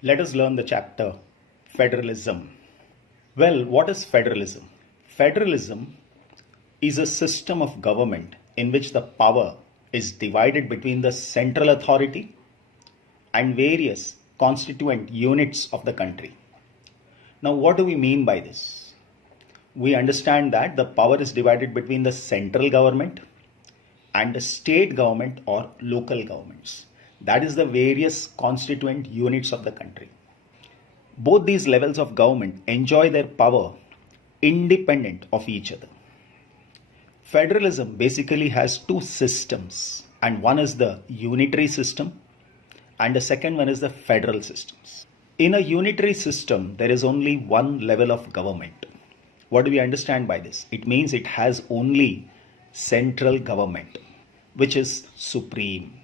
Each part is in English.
Let us learn the chapter Federalism. Well, what is federalism? Federalism is a system of government in which the power is divided between the central authority and various constituent units of the country. Now, what do we mean by this? We understand that the power is divided between the central government and the state government or local governments. That is the various constituent units of the country. Both these levels of government enjoy their power independent of each other. Federalism basically has two systems, and one is the unitary system and the second one is the federal systems. In a unitary system, there is only one level of government. What do we understand by this? It means it has only central government, which is supreme.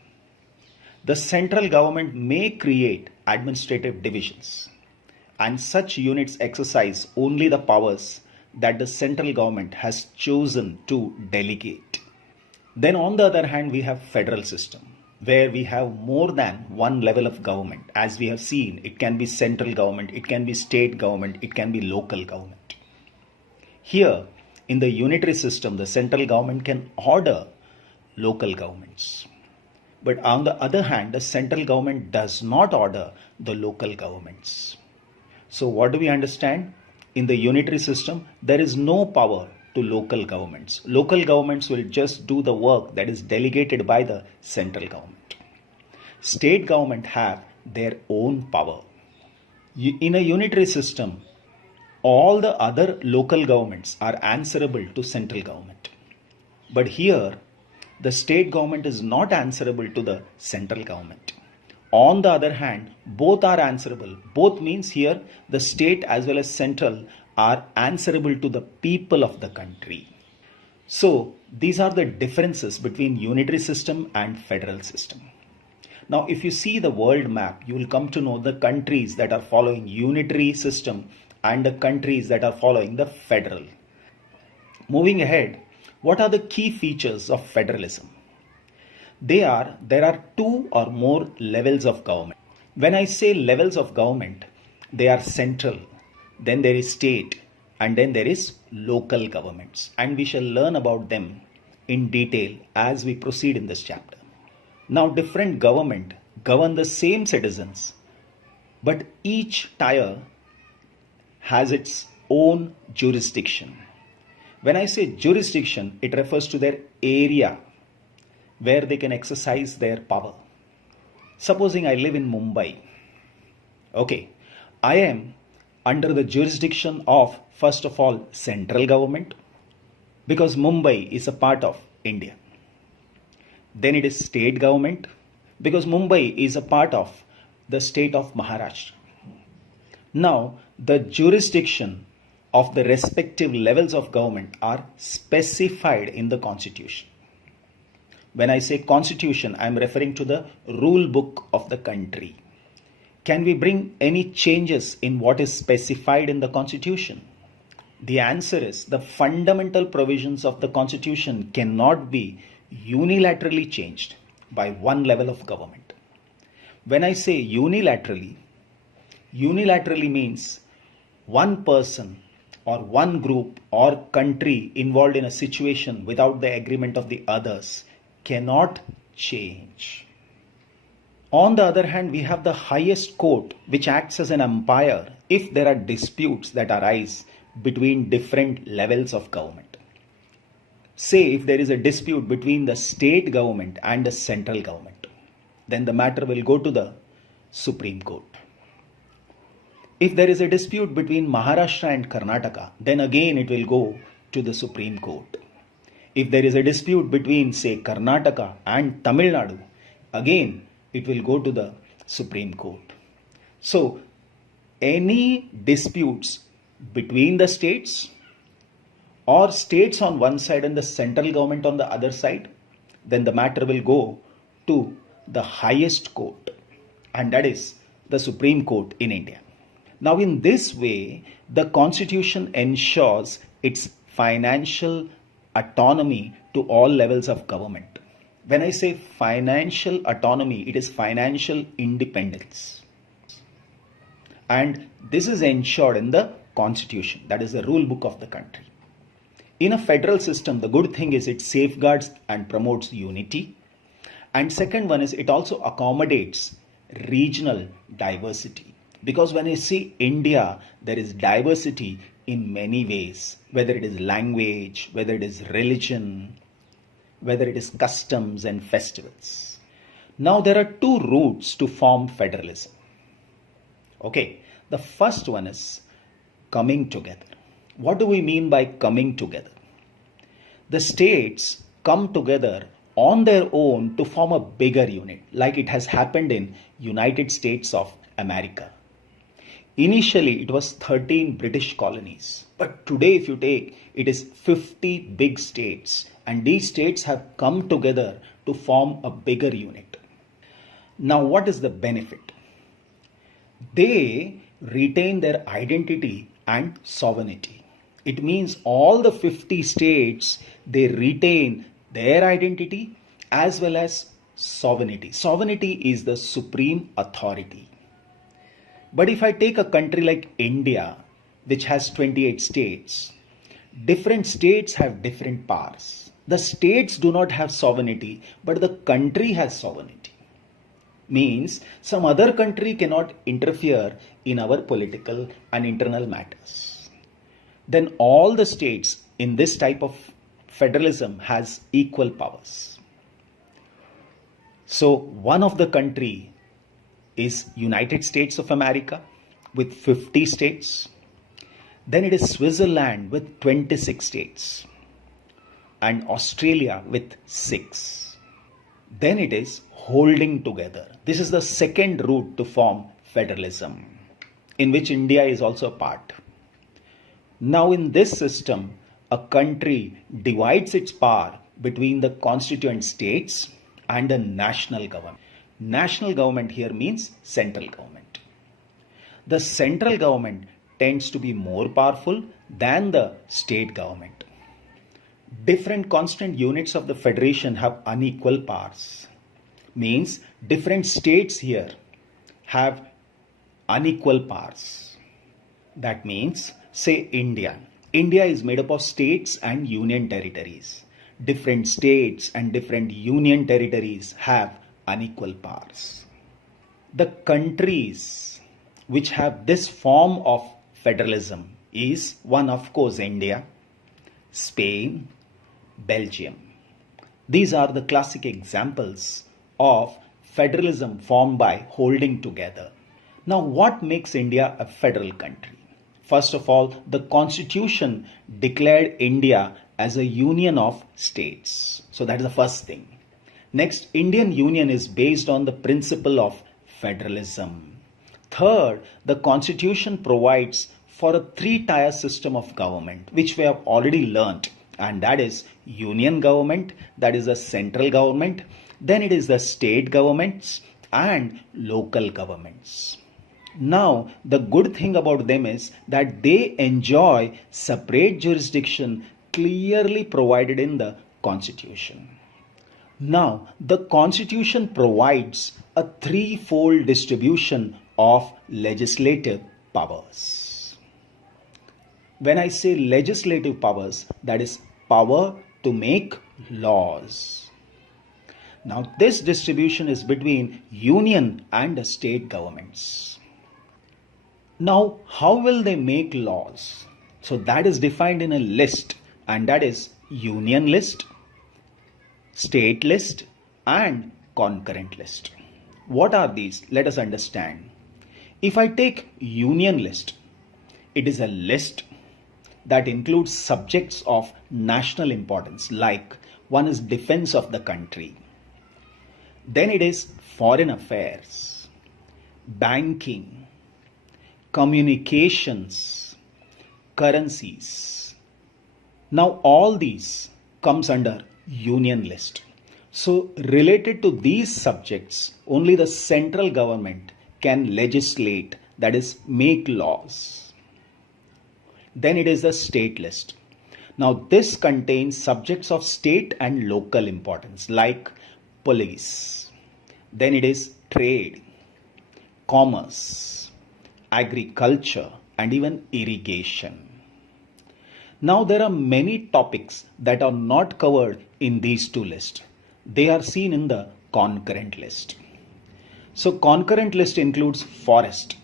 The central government may create administrative divisions, and such units exercise only the powers that the central government has chosen to delegate. Then on the other hand, we have federal system, where we have more than one level of government. As we have seen, it can be central government, it can be state government, it can be local government. Here, in the unitary system, the central government can order local governments. But on the other hand, the central government does not order the local governments. So what do we understand? In the unitary system, there is no power to local governments. Local governments will just do the work that is delegated by the central government. State government have their own power. In a unitary system, all the other local governments are answerable to central government. But here, the state government is not answerable to the central government. On the other hand, both are answerable. Both means here the state as well as central are answerable to the people of the country. So these are the differences between unitary system and federal system. Now if you see the world map, you will come to know the countries that are following unitary system and the countries that are following the federal. Moving ahead, what are the key features of federalism? There are two or more levels of government. When I say levels of government, they are central, then there is state, and then there is local governments. And we shall learn about them in detail as we proceed in this chapter. Now, different government govern the same citizens, but each tier has its own jurisdiction. When I say jurisdiction, it refers to their area where they can exercise their power. Supposing I live in Mumbai. Okay, I am under the jurisdiction of, first of all, central government, because Mumbai is a part of India. Then it is state government, because Mumbai is a part of the state of Maharashtra. Now, the jurisdiction of the respective levels of government are specified in the constitution. When I say constitution, I am referring to the rule book of the country. Can we bring any changes in what is specified in the constitution? The answer is the fundamental provisions of the constitution cannot be unilaterally changed by one level of government. When I say unilaterally means one person or one group or country involved in a situation without the agreement of the others cannot change. On the other hand, we have the highest court which acts as an umpire if there are disputes that arise between different levels of government. Say if there is a dispute between the state government and the central government, then the matter will go to the Supreme Court. If there is a dispute between Maharashtra and Karnataka, then again it will go to the Supreme Court. If there is a dispute between, say, Karnataka and Tamil Nadu, again it will go to the Supreme Court. So, any disputes between the states or states on one side and the central government on the other side, then the matter will go to the highest court, and that is the Supreme Court in India. Now, in this way, the Constitution ensures its financial autonomy to all levels of government. When I say financial autonomy, it is financial independence. and this is ensured in the constitution, that is the rule book of the country. In a federal system, the good thing is it safeguards and promotes unity, and second one is it also accommodates regional diversity, because when I see India, there is diversity in many ways, whether it is language, whether it is religion, whether it is customs and festivals. Now there are two routes to form federalism. Okay, the first one is coming together. What do we mean by coming together? The states come together on their own to form a bigger unit, like it has happened in United States of America. Initially, it was 13 British colonies, but today if you take, it is 50 big states, and these states have come together to form a bigger unit. Now, what is the benefit? They retain their identity and sovereignty. It means all the 50 states, they retain their identity as well as sovereignty. Sovereignty is the supreme authority. But if I take a country like India, which has 28 states, different states have different powers. The states do not have sovereignty, but the country has sovereignty. Means some other country cannot interfere in our political and internal matters. Then all the states in this type of federalism has equal powers. So one of the country is United States of America with 50 states. Then it is Switzerland with 26 states and Australia with 6. Then it is holding together. This is the second route to form federalism, in which India is also a part. Now in this system, a country divides its power between the constituent states and the national government. National government here means central government. The central government tends to be more powerful than the state government. Different constant units of the federation have unequal powers. Means different states here have unequal powers. That means, say India. India is made up of states and union territories. Different states and different union territories have unequal powers. The countries which have this form of federalism is one, of course, India, Spain, Belgium. These are the classic examples of federalism formed by holding together. Now, what makes India a federal country? First of all, the Constitution declared India as a union of states. So that is the first thing. Next, Indian Union is based on the principle of federalism. Third, the Constitution provides for a three-tier system of government, which we have already learnt, and that is union government, that is the central government, then it is the state governments and local governments. Now, the good thing about them is that they enjoy separate jurisdiction clearly provided in the Constitution. Now, the Constitution provides a threefold distribution of legislative powers. When I say legislative powers, that is power to make laws. Now, this distribution is between union and state governments. Now, how will they make laws? So that is defined in a list, and that is union list, state list and concurrent list. What are these? Let us understand. If I take union list, it is a list that includes subjects of national importance, like one is defense of the country. Then it is foreign affairs, banking, communications, currencies. Now all these comes under union list. So related to these subjects, only the central government can legislate, that is make laws. Then it is the state list. Now this contains subjects of state and local importance like police. Then it is trade, commerce, agriculture, and even irrigation. Now, there are many topics that are not covered in these two lists. They are seen in the concurrent list. So, concurrent list includes forest,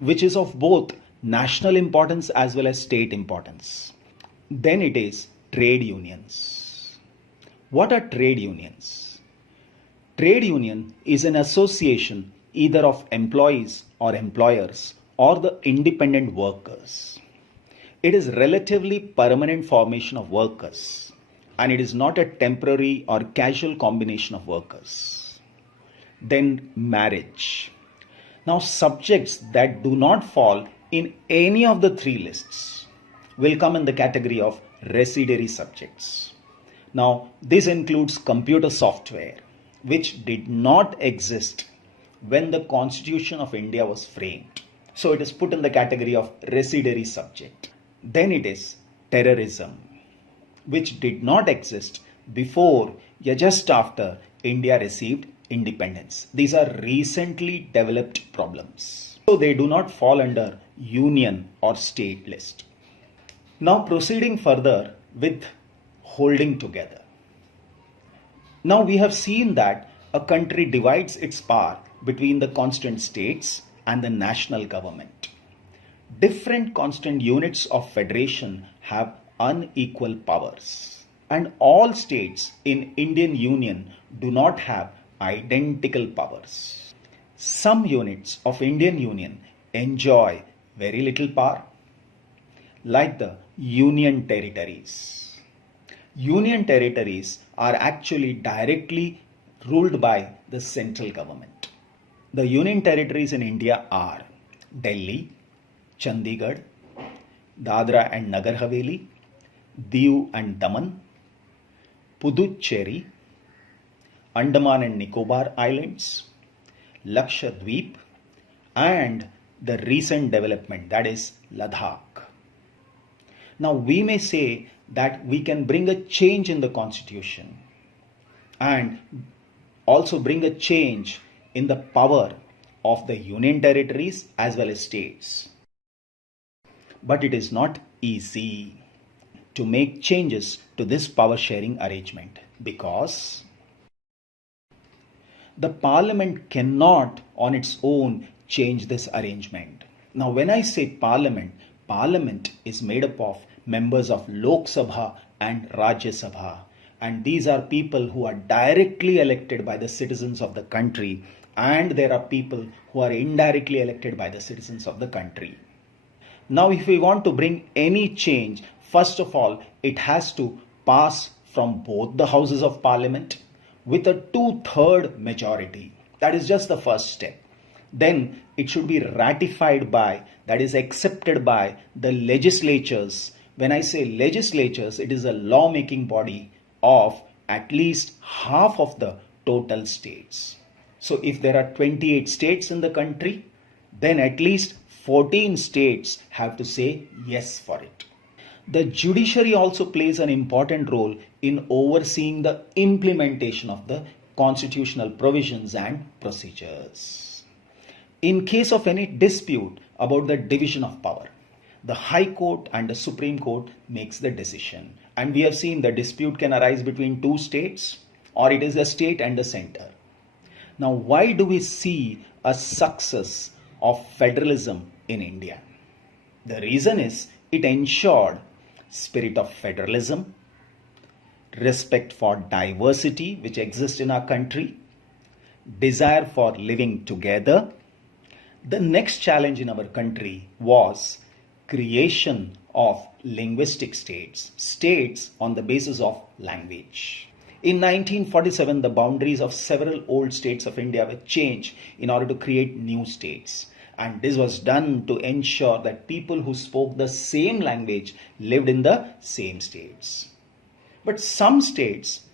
which is of both national importance as well as state importance. Then it is trade unions. What are trade unions? Trade union is an association either of employees or employers or the independent workers. It is relatively permanent formation of workers, and it is not a temporary or casual combination of workers. Then marriage. Now, subjects that do not fall in any of the three lists will come in the category of residuary subjects. Now, this includes computer software, which did not exist when the Constitution of India was framed. So, it is put in the category of residuary subject. Then it is terrorism, which did not exist before or just after India received independence. These are recently developed problems. So they do not fall under union or state list. Now proceeding further with holding together. Now we have seen that a country divides its power between the constituent states and the national government. Different constituent units of federation have unequal powers, and all states in Indian Union do not have identical powers. Some units of Indian Union enjoy very little power, like the Union territories. Union territories are actually directly ruled by the central government. The Union territories in India are Delhi, Chandigarh, Dadra and Nagar Haveli, Diu and Daman, Puducherry, Andaman and Nicobar Islands, Lakshadweep, and the recent development, that is Ladakh. Now we may say that we can bring a change in the constitution and also bring a change in the power of the union territories as well as states. But it is not easy to make changes to this power sharing arrangement because the parliament cannot on its own change this arrangement. Now when I say parliament, parliament is made up of members of Lok Sabha and Rajya Sabha, and these are people who are directly elected by the citizens of the country, and there are people who are indirectly elected by the citizens of the country. Now if we want to bring any change, first of all it has to pass from both the houses of parliament with a 2/3 majority. That is just the first step. Then it should be ratified by, that is accepted by the legislatures. When I say legislatures, it is a lawmaking body of at least half of the total states. So if there are 28 states in the country, then at least 14 states have to say yes for it. The judiciary also plays an important role in overseeing the implementation of the constitutional provisions and procedures. In case of any dispute about the division of power, the High Court and the Supreme Court makes the decision. And we have seen the dispute can arise between two states, or it is a state and the center. Now, why do we see a success of federalism in India? The reason is it ensured spirit of federalism, respect for diversity which exists in our country, desire for living together. The next challenge in our country was creation of linguistic states, states on the basis of language. In 1947, the boundaries of several old states of India were changed in order to create new states. And this was done to ensure that people who spoke the same language lived in the same states. But some states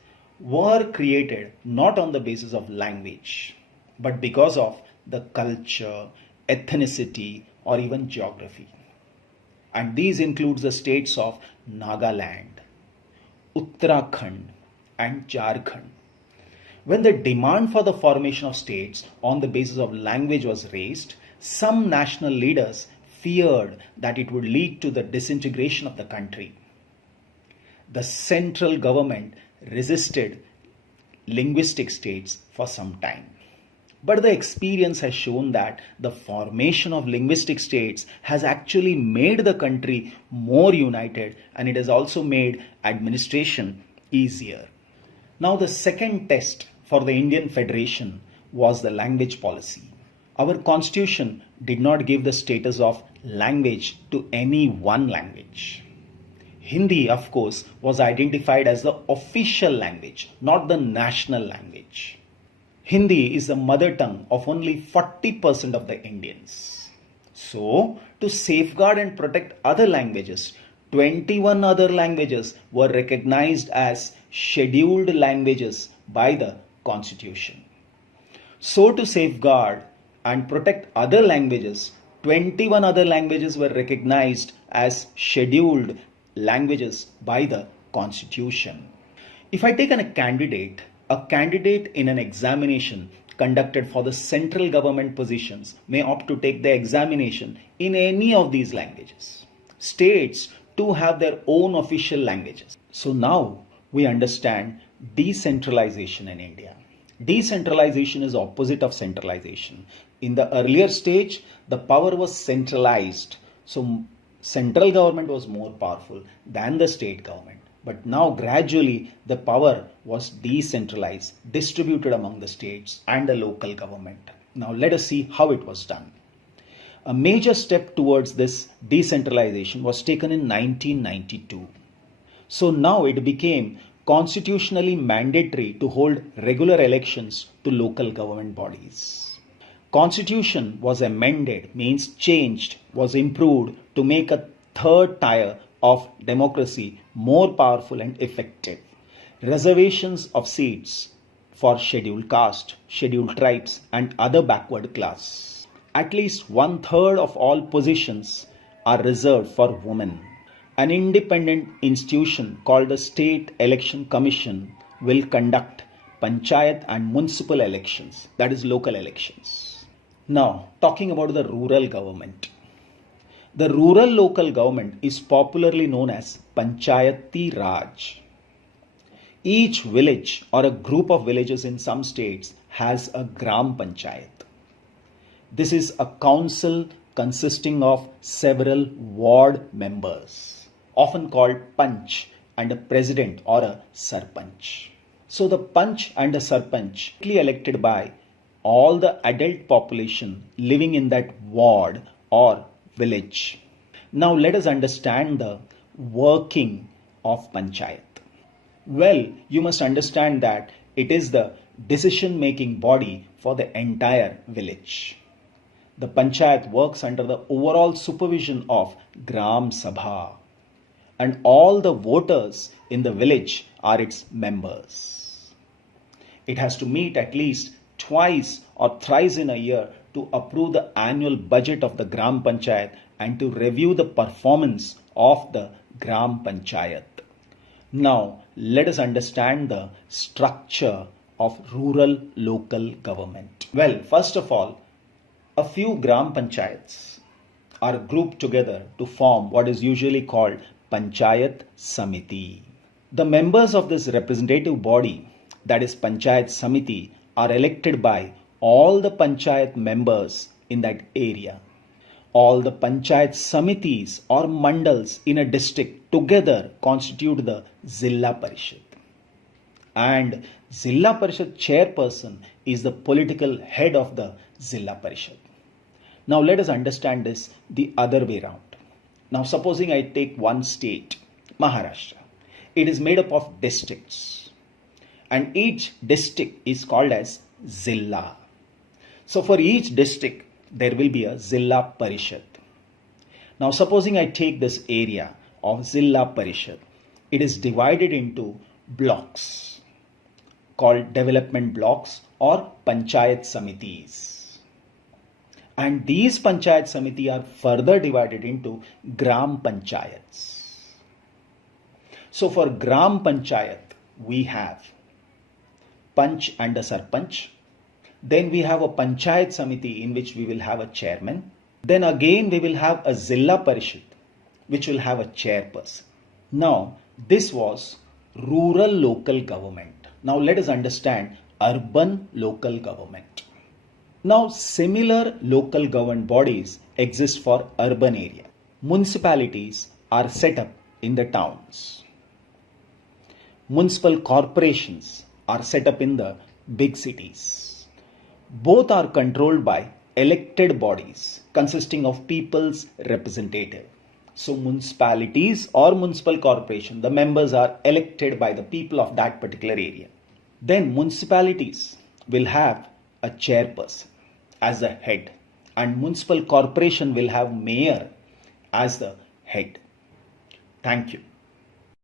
were created not on the basis of language, but because of the culture, ethnicity, or even geography. And these includes the states of Nagaland, Uttarakhand, and Jharkhand. When the demand for the formation of states on the basis of language was raised, Some national leaders feared that it would lead to the disintegration of the country. The central government resisted linguistic states for some time. But the experience has shown that the formation of linguistic states has actually made the country more united, and it has also made administration easier. Now, the second test for the Indian Federation was the language policy. Our constitution did not give the status of language to any one language. Hindi, of course, was identified as the official language, not the national language. Hindi is the mother tongue of only 40% of the Indians. So, to safeguard and protect other languages, 21 other languages were recognized as scheduled languages by the Constitution. So, to safeguard and protect other languages, 21 other languages were recognized as scheduled languages by the Constitution. If I take a candidate in an examination conducted for the central government positions may opt to take the examination in any of these languages. States too have their own official languages. So now we understand decentralization in India. Decentralization is opposite of centralization. In the earlier stage, the power was centralized. So central government was more powerful than the state government. But now gradually the power was decentralized, distributed among the states and the local government. Now let us see how it was done. A major step towards this decentralization was taken in 1992. So now it became constitutionally mandatory to hold regular elections to local government bodies. Constitution was amended, means changed, was improved to make a third tier of democracy more powerful and effective. Reservations of seats for scheduled caste, scheduled tribes and other backward class. At least 1/3 of all positions are reserved for women. An independent institution called the State Election Commission will conduct panchayat and municipal elections, that is local elections. Now, talking about the rural government. The rural local government is popularly known as Panchayati Raj. Each village or a group of villages in some states has a Gram Panchayat. This is a council consisting of several ward members, often called Panch, and a president or a Sarpanch. So the Panch and the Sarpanch are elected by all the adult population living in that ward or village. Now let us understand the working of Panchayat. Well, you must understand that it is the decision-making body for the entire village. The Panchayat works under the overall supervision of Gram Sabha, and all the voters in the village are its members. It has to meet at least twice or thrice in a year to approve the annual budget of the Gram Panchayat and to review the performance of the Gram Panchayat. Now, let us understand the structure of rural local government. Well, first of all, a few Gram Panchayats are grouped together to form what is usually called Panchayat Samiti. The members of this representative body, that is Panchayat Samiti, are elected by all the Panchayat members in that area. All the Panchayat Samitis or Mandals in a district together constitute the Zilla Parishad. And Zilla Parishad chairperson is the political head of the Zilla Parishad. Now let us understand this the other way around. Now supposing I take one state, Maharashtra. It is made up of districts. And each district is called as Zilla. So for each district, there will be a Zilla Parishad. Now supposing I take this area of Zilla Parishad, it is divided into blocks called development blocks or Panchayat Samitis. And these Panchayat Samiti are further divided into Gram Panchayats. So for Gram Panchayat, we have Panch and a Sarpanch, Then we have a Panchayat Samiti in which we will have a chairman. Then again we will have a Zilla Parishad which will have a chairperson. Now this was rural local government. Now let us understand urban local government. Now similar local government bodies exist for urban area. Municipalities are set up in the towns. Municipal corporations are set up in the big cities. Both are controlled by elected bodies consisting of people's representative. So municipalities or municipal corporation, the members are elected by the people of that particular area. Then municipalities will have a chairperson as the head, and municipal corporation will have mayor as the head. Thank you.